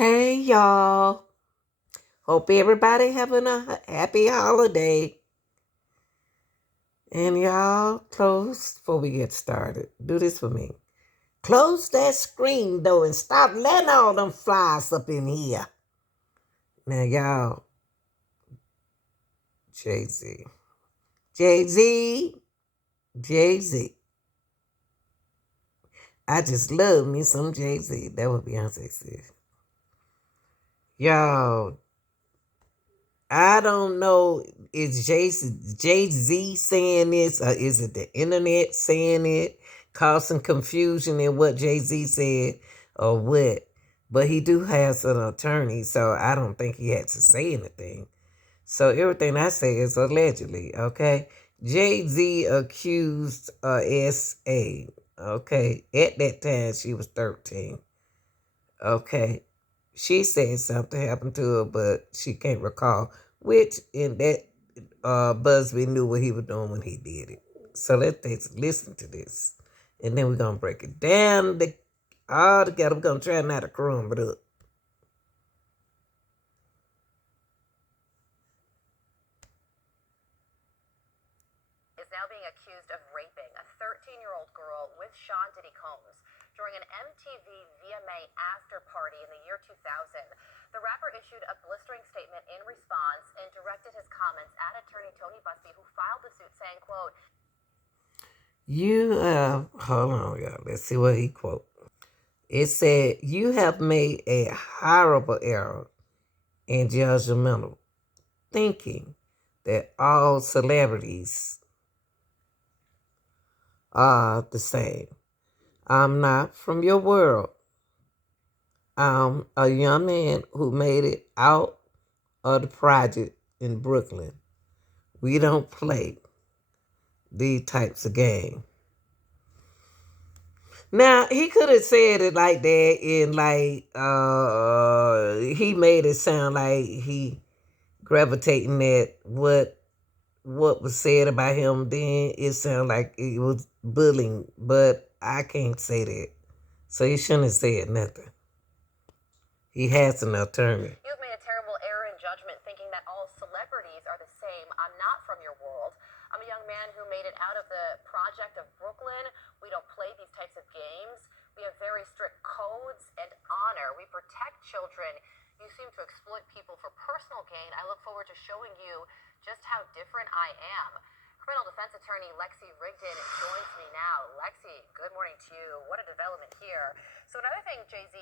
Hey y'all. Hope everybody having a happy holiday. And y'all close before we get started. Do this for me. Close that screen door and stop letting all them flies up in here. Now y'all, Jay-Z. Jay-Z. Jay-Z. I just love me some Jay-Z. That what Beyonce said. Y'all, I don't know, is Jay-Z saying this or is it the internet saying it, causing confusion in what Jay-Z said or what? But he do have an attorney, so I don't think he had to say anything. So everything I say is allegedly, okay? Jay-Z accused S.A., okay? At that time, she was 13, okay? She said something happened to her, but she can't recall. Which in that Busby knew what he was doing when he did it. So let's listen to this, and then we're gonna break it down all together. We're gonna try not to crumb it up. Is now being accused of raping a 13-year-old girl with Sean Diddy Combs during an MTV VMA after party in the year 2000. The rapper issued a blistering statement in response and directed his comments at attorney Tony Busby, who filed the suit, saying, quote, Hold on, y'all. Let's see what he quote. It said, "You have made a horrible error in judgmental thinking that all celebrities are the same. I'm not from your world. I'm a young man who made it out of the project in Brooklyn. We don't play these types of games." Now he could have said it like that, and he made it sound like he gravitating at what was said about him. Then it sounded like it was bullying, but I can't say that, so he shouldn't have said nothing. He has an attorney. "You've made a terrible error in judgment thinking that all celebrities are the same. I'm not from your world. I'm a young man who made it out of the project of Brooklyn. We don't play these types of games. We have very strict codes and honor. We protect children. You seem to exploit people for personal gain. I look forward to showing you just how different I am." Criminal defense attorney Lexi Rigdon joins me now. Lexi, good morning to you. What a development here. So another thing Jay-Z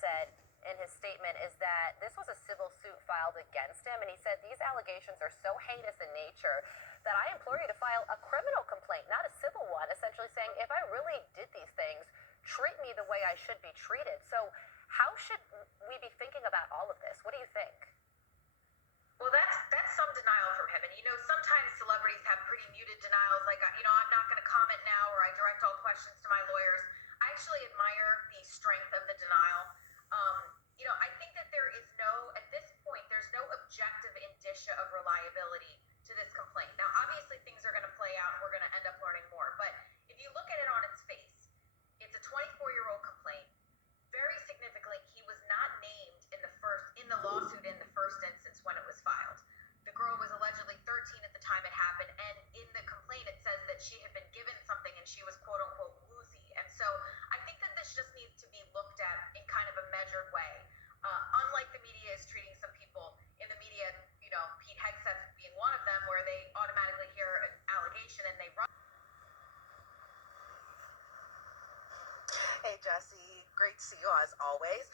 said in his statement is that this was a civil suit filed against him, and he said these allegations are so heinous in nature that I implore you to file a criminal complaint, not a civil one, essentially saying, if I really did these things, treat me the way I should be treated. So how should we be thinking about all of this? What do you think? Well, that's some denial from him. And, sometimes celebrities have pretty muted denials, like, I'm not going to comment now, or I direct all questions to my lawyers. I actually admire the strength of the denial. I think that at this point, there's no objective indicia of reliability to this complaint. Now, obviously, things are going to play out, and we're going to end up learning more. But if you look at it on its face, it's a 24-year-old complaint. Very significantly, he was not named in the lawsuit in the first instance when it was filed. The girl was allegedly 13 at the time it happened, and in the complaint it says that she had been given something and she was quote unquote woozy. And so I think that this just needs to be looked at in kind of a measured way. Unlike the media is treating some people in the media, Pete Hegseth being one of them, where they automatically hear an allegation and they run. Hey, Jesse. Great to see you as always.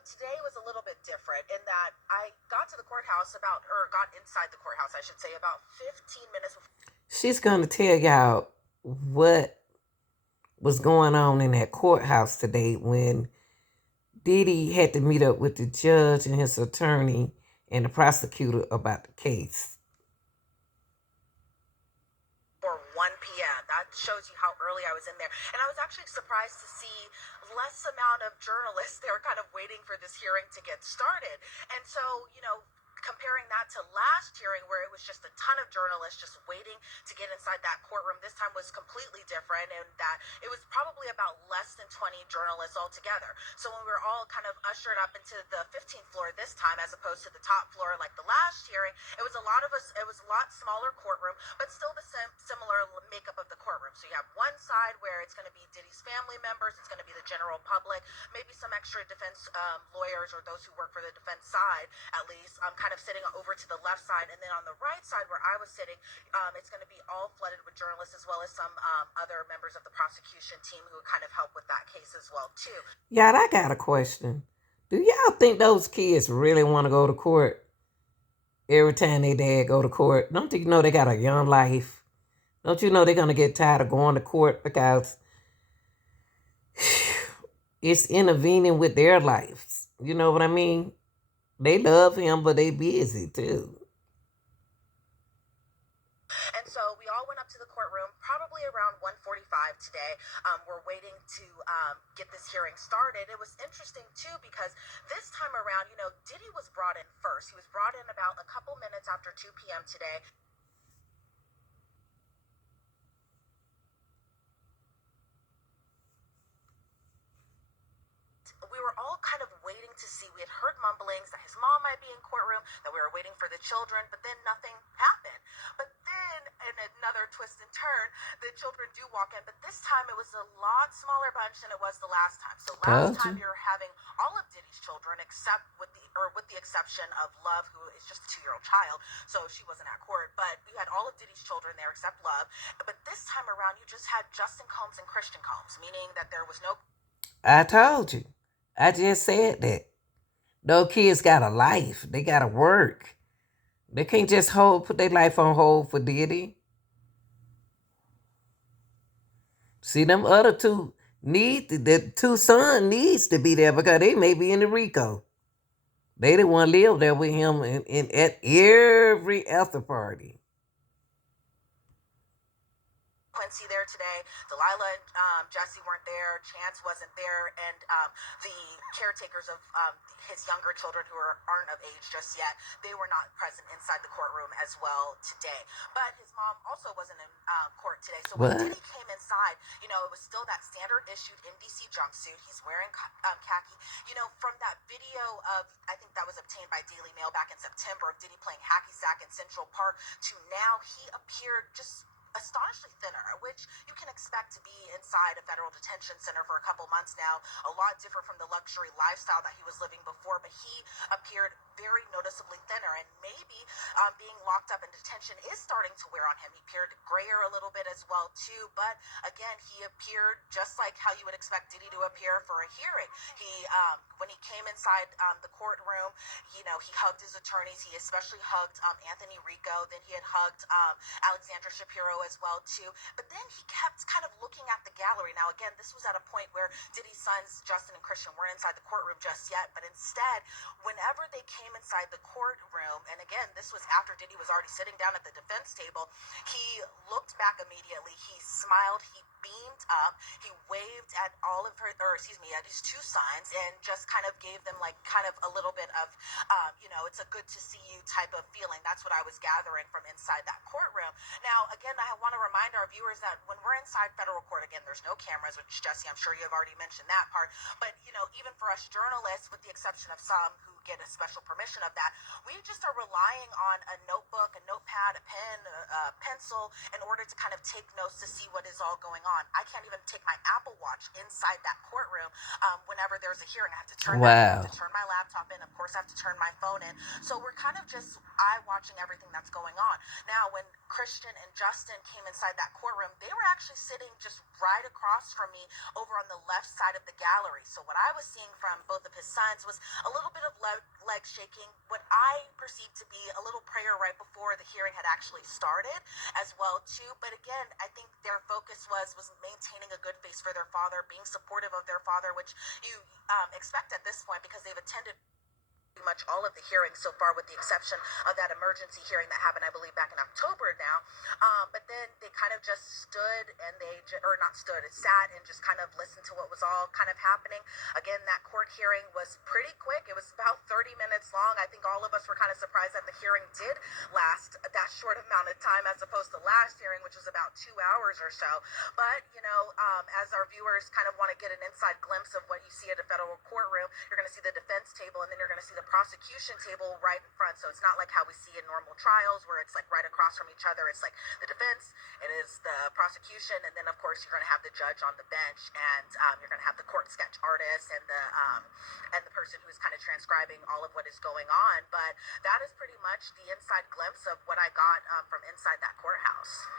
Today was a little bit different in that I got inside the courthouse, I should say, about 15 minutes before. She's gonna tell y'all what was going on in that courthouse today when Diddy had to meet up with the judge and his attorney and the prosecutor about the case. Or 1 p.m. That shows you how early I was in there. And I was actually surprised to see less amount of journalists. They were kind of waiting for this hearing to get started. And so, comparing that to last hearing where it was just a ton of journalists just waiting to get inside that courtroom, this time was completely different, and that it was probably about less than 20 journalists altogether. So when we were all kind of ushered up into the 15th floor this time as opposed to the top floor like the last hearing, it was a lot of us, it was a lot smaller courtroom, but still the similar makeup of the courtroom. So you have one side where it's going to be Diddy's family members, it's going to be the general public, maybe some extra defense lawyers or those who work for the defense side at least, kind of sitting over to the left side. And then on the right side where I was sitting, it's going to be all flooded with journalists as well as some other members of the prosecution team who kind of help with that case as well too. Y'all, I got a question. Do y'all think those kids really want to go to court every time they dad go to court? Don't you know they got a young life? Don't you know they're going to get tired of going to court because it's intervening with their lives? You know what I mean? They love him, but they busy too. And so we all went up to the courtroom probably around 1:45 today. We're waiting to get this hearing started. It was interesting too because this time around, Diddy was brought in first. He was brought in about a couple minutes after 2 p.m. today. We were all kind of waiting to see. We had heard mumblings that his mom might be in courtroom, that we were waiting for the children, but then nothing happened. But then, in another twist and turn, the children do walk in, but this time it was a lot smaller bunch than it was the last time. So last time you're having all of Diddy's children, except with the exception of Love, who is just a 2-year-old child, so she wasn't at court. But you had all of Diddy's children there except Love. But this time around, you just had Justin Combs and Christian Combs, meaning that there was no. I told you. I just said that. Those kids got a life. They got to work. They can't just put their life on hold for Diddy. See, them other two the two sons needs to be there because they may be in the RICO. They didn't want to live there with him at every after party. Quincy there today. Delilah and Jesse weren't there. Chance wasn't there. And the caretakers of his younger children who aren't of age just yet, they were not present inside the courtroom as well today. But his mom also wasn't in court today. So when Diddy came inside, it was still that standard issued NBC jumpsuit. He's wearing khaki. From that video of, I think that was obtained by Daily Mail back in September, of Diddy playing hacky sack in Central Park, to now he appeared just astonishingly thinner, which you can expect to be inside a federal detention center for a couple months now. A lot different from the luxury lifestyle that he was living before, but he appeared very noticeably thinner, and maybe being locked up in detention is starting to wear on him. He appeared grayer a little bit as well too, but again, he appeared just like how you would expect Diddy to appear for a hearing. He when he came inside the courtroom, he hugged his attorneys. He especially hugged Anthony Rico. Then he had hugged Alexandra Shapiro as well too. But then he kept kind of looking at the gallery. Now again, this was at a point where Diddy's sons Justin and Christian weren't inside the courtroom just yet, but instead, whenever they came inside the courtroom, and again, this was after Diddy was already sitting down at the defense table, he looked back immediately. He smiled. He beamed up. He waved at at his two sons, and just kind of gave them kind of a little bit of, it's a good to see you type of feeling. That's what I was gathering from inside that courtroom. Now, again, I want to remind our viewers that when we're inside federal court, again, there's no cameras, which, Jesse, I'm sure you have already mentioned that part. But, even for us journalists, with the exception of some who get a special permission of that, we just are relying on a notebook, a notepad, a pen, a pencil in order to kind of take notes to see what is all going on. I can't even take my Apple Watch inside that courtroom whenever there's a hearing. I have to turn I have to turn my laptop in. Of course, I have to turn my phone in. So we're kind of just eye-watching everything that's going on. Now, when Christian and Justin came inside that courtroom, they were actually sitting just right across from me over on the left side of the gallery. So what I was seeing from both of his sons was a little bit of leg shaking, what I perceived to be a little prayer right before the hearing had actually started as well too. But again, I think their focus was maintaining a good face for their father, being supportive of their father, which you expect at this point because they've attended much all of the hearings so far, with the exception of that emergency hearing that happened, I believe, back in October now. But then they kind of just stood and or not stood, it sat and just kind of listened to what was all kind of happening. Again, that court hearing was pretty quick. It was about 30 minutes long. I think all of us were kind of surprised that the hearing did last that short amount of time, as opposed to last hearing, which was about 2 hours or so. But, as our viewers kind of want to get an inside glimpse of what you see at a federal courtroom, you're going to see the defense table and then you're going to see the prosecution table right in front. So it's not like how we see in normal trials where it's like right across from each other. It's like the defense, it is the prosecution, and then of course you're going to have the judge on the bench, and you're going to have the court sketch artist and the person who's kind of transcribing all of what is going on. But that is pretty much the inside glimpse of what I got from inside that courthouse.